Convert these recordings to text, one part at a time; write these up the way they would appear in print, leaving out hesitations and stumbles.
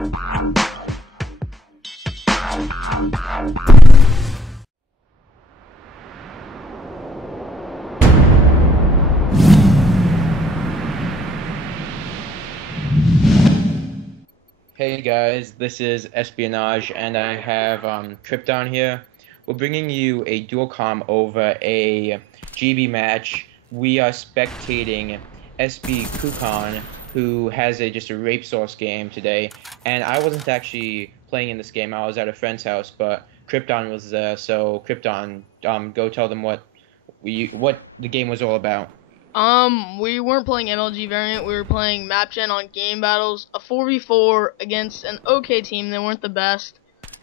Hey guys, this is Espionage, and I have Krypton here. We're bringing you a dual comm over a GB match. We are spectating SB Kukan, who has just a rape source game today. And I wasn't actually playing in this game. I was at a friend's house, but Krypton was there. So Krypton, go tell them what the game was all about. We weren't playing MLG variant, we were playing map gen on Gamebattles, a 4v4 against an okay team. They weren't the best,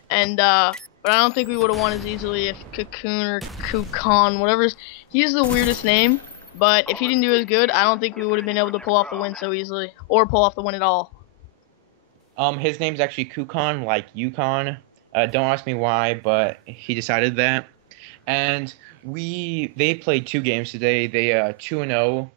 and but I don't think we would have won as easily if Cocoon or Kukan, he's the weirdest name, but if he didn't do as good, I don't think we would have been able to pull off the win so easily, or pull off the win at all. His name's actually Kukan, like Yukon. Don't ask me why, but he decided that. And they played 2 games today. They 2-0,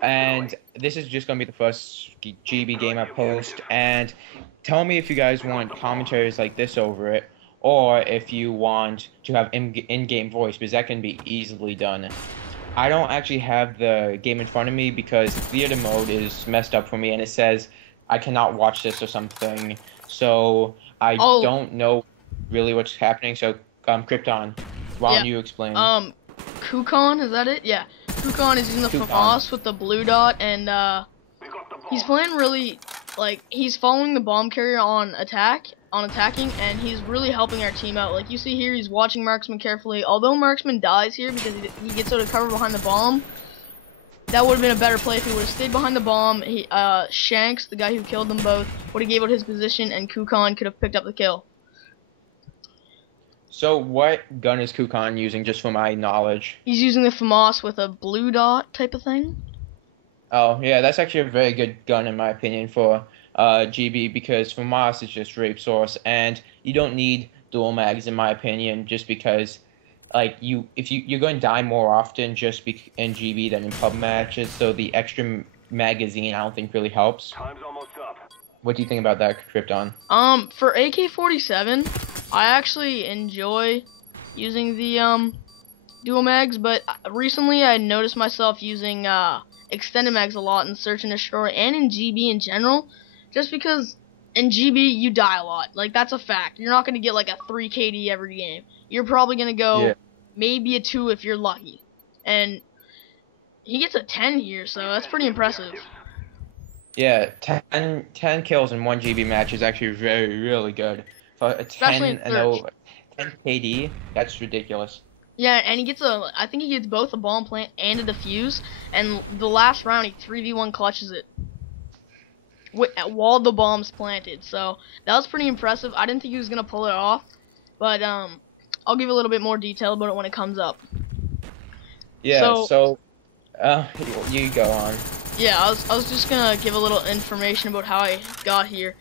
and this is just gonna be the first GB game I post. And tell me if you guys want commentaries like this over it, or if you want to have in-game voice, because that can be easily done. I don't actually have the game in front of me because theater mode is messed up for me, and it says I cannot watch this or something. So I don't know really what's happening. So Krypton. Why don't you explain? Kukan, is that it? Yeah. Kukan is using the FAMAS with the blue dot, and he's playing really, he's following the bomb carrier on attacking, and he's really helping our team out. Like you see here, he's watching Marksman carefully. Although Marksman dies here because he gets out of cover behind the bomb, that would have been a better play if he would have stayed behind the bomb. Shanks, the guy who killed them both, would have gave out his position, and Kukan could have picked up the kill. So what gun is Kukan using, just for my knowledge? He's using the FAMAS with a blue dot type of thing. Oh, yeah, that's actually a very good gun in my opinion for GB, because FAMAS is just rape source, and you don't need dual mags in my opinion, just because you're going to die more often in GB than in pub matches, so the extra magazine I don't think really helps. Time's almost up. What do you think about that, Krypton? For AK-47, I actually enjoy using the dual mags, but recently I noticed myself using extended mags a lot in Search and Destroy and in GB in general, just because in GB you die a lot. Like, that's a fact. You're not going to get like a 3 KD every game. You're probably going to go maybe a 2 if you're lucky. And he gets a 10 here, so that's pretty impressive. Yeah, 10 kills in 1 GB match is actually really good. For a 10 KD, that's ridiculous. Yeah, and he gets I think he gets both a bomb plant and a defuse, and the last round he 3v1 clutches it while the bomb's planted. So that was pretty impressive. I didn't think he was gonna pull it off, but I'll give a little bit more detail about it when it comes up. Yeah. So you go on. Yeah, I was just gonna give a little information about how I got here.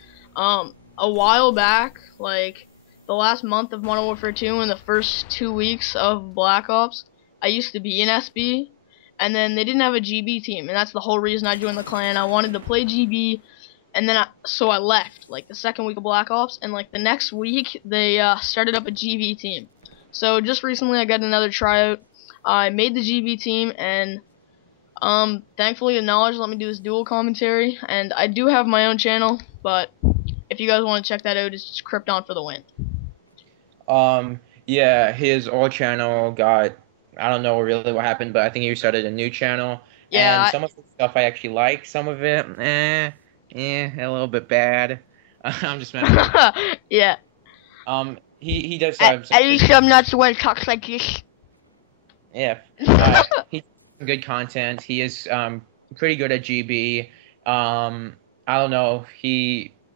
A while back, like the last month of Modern Warfare 2 and the first 2 weeks of Black Ops, I used to be in SB, and then they didn't have a GB team, and that's the whole reason I joined the clan. I wanted to play GB, and then so I left, like the second week of Black Ops, and like the next week they started up a GB team. So just recently I got another tryout. I made the GB team, and thankfully Inage let me do this dual commentary, and I do have my own channel, but if you guys want to check that out, it's just Krypton for the win. Yeah, his old channel got, I don't know really what happened, but I think he started a new channel. Yeah. And some of the stuff I actually like, some of it, a little bit bad. I'm just messing. Yeah. He does have at least I'm not the one who talks like this. Yeah. He does good content. He is pretty good at GB. I don't know.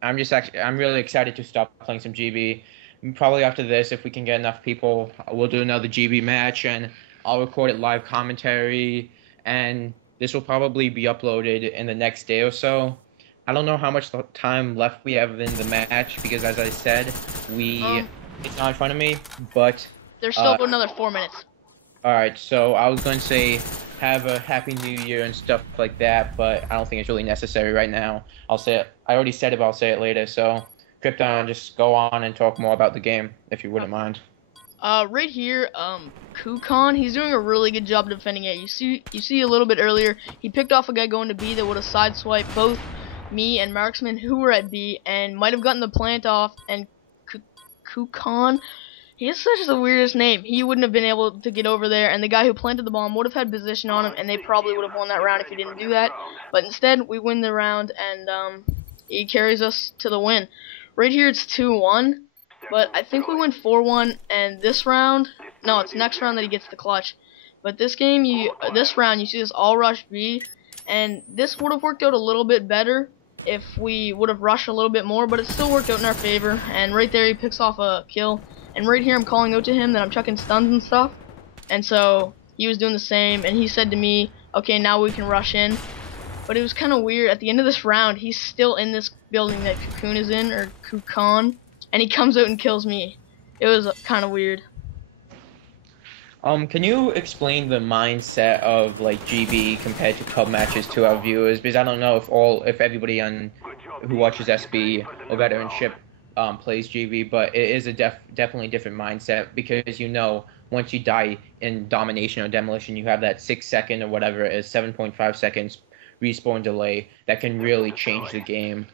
I'm really excited to stop playing some GB. Probably after this, if we can get enough people, we'll do another GB match, and I'll record it live commentary, and this will probably be uploaded in the next day or so. I don't know how much time left we have in the match, because as I said, it's not in front of me, but there's still another 4 minutes. Alright, so I was going to say have a Happy New Year and stuff like that, but I don't think it's really necessary right now. I'll say it. I already said it, but I'll say it later. So Krypton just go on and talk more about the game, if you wouldn't mind. Right here, Kukon, he's doing a really good job defending it. You see a little bit earlier, he picked off a guy going to B that would have sideswiped both me and Marksman who were at B and might have gotten the plant off. And Kukon, he has such the weirdest name. He wouldn't have been able to get over there, and the guy who planted the bomb would have had position on him, and they probably would have won that round if he didn't do that. But instead, we win the round, and he carries us to the win. Right here, it's 2-1. But I think we win 4-1, and this round, no, it's next round that he gets the clutch. But this game, this round, you see this all rush B, and this would have worked out a little bit better if we would have rushed a little bit more, but it still worked out in our favor. And right there, he picks off a kill. And right here, I'm calling out to him that I'm chucking stuns and stuff. And so he was doing the same, and he said to me, okay, now we can rush in. But it was kind of weird. At the end of this round, he's still in this building that Cocoon is in, or Kukon. And he comes out and kills me. It was kind of weird. Can you explain the mindset of like GB compared to pub matches to our viewers? Because I don't know if everybody who watches SB or Veteranship plays GB, but it is a definitely different mindset because once you die in domination or demolition, you have that 6 second or whatever it is, 7.5 seconds respawn delay that can really change the game.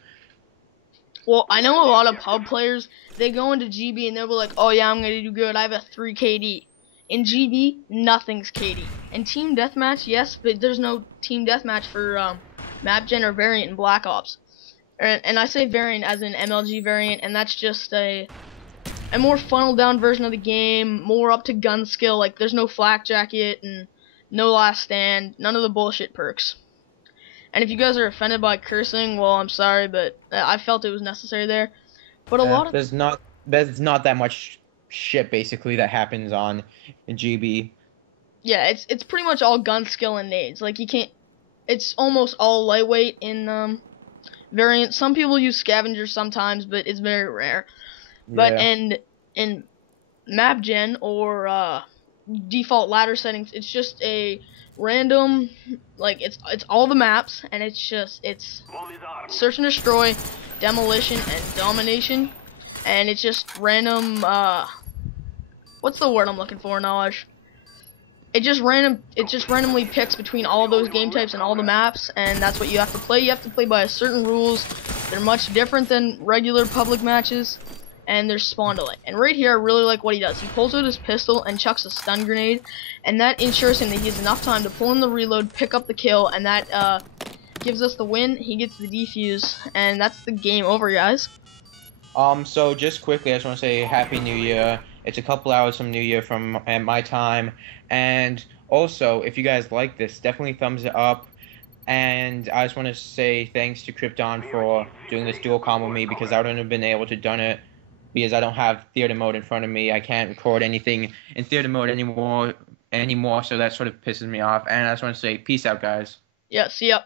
Well, I know a lot of pub players, they go into GB and they'll be like, oh yeah, I'm going to do good, I have a 3 KD. In GB, nothing's KD. In Team Deathmatch, yes, but there's no Team Deathmatch for Map Gen or Variant in Black Ops. And I say Variant as in MLG Variant, and that's just a more funneled down version of the game, more up to gun skill, like there's no flak jacket and no last stand, none of the bullshit perks. And if you guys are offended by cursing, well, I'm sorry, but I felt it was necessary there. But a lot of there's not that much shit basically that happens on GB. Yeah, it's pretty much all gun skill and nades. Like you can't. It's almost all lightweight in Variant. Some people use scavengers sometimes, but it's very rare. But in Map Gen or default ladder settings, it's just a random, like it's all the maps, and it's search and destroy, demolition, and domination, and it's just random. What's the word I'm looking for, Inage? It just randomly picks between all of those game types and all the maps, and that's what you have to play. You have to play by certain rules. They're much different than regular public matches, and there's spawn delay. And right here, I really like what he does. He pulls out his pistol and chucks a stun grenade, and that ensures him that he has enough time to pull in the reload, pick up the kill, and that gives us the win. He gets the defuse, and that's the game over, guys. So just quickly, I just want to say Happy New Year. It's a couple hours from New Year from my time, and also if you guys like this, definitely thumbs it up. And I just want to say thanks to Krypton for doing this dual comm with me, because I wouldn't have been able to done it because I don't have theater mode in front of me. I can't record anything in theater mode anymore, so that sort of pisses me off. And I just want to say peace out, guys. Yeah, see ya.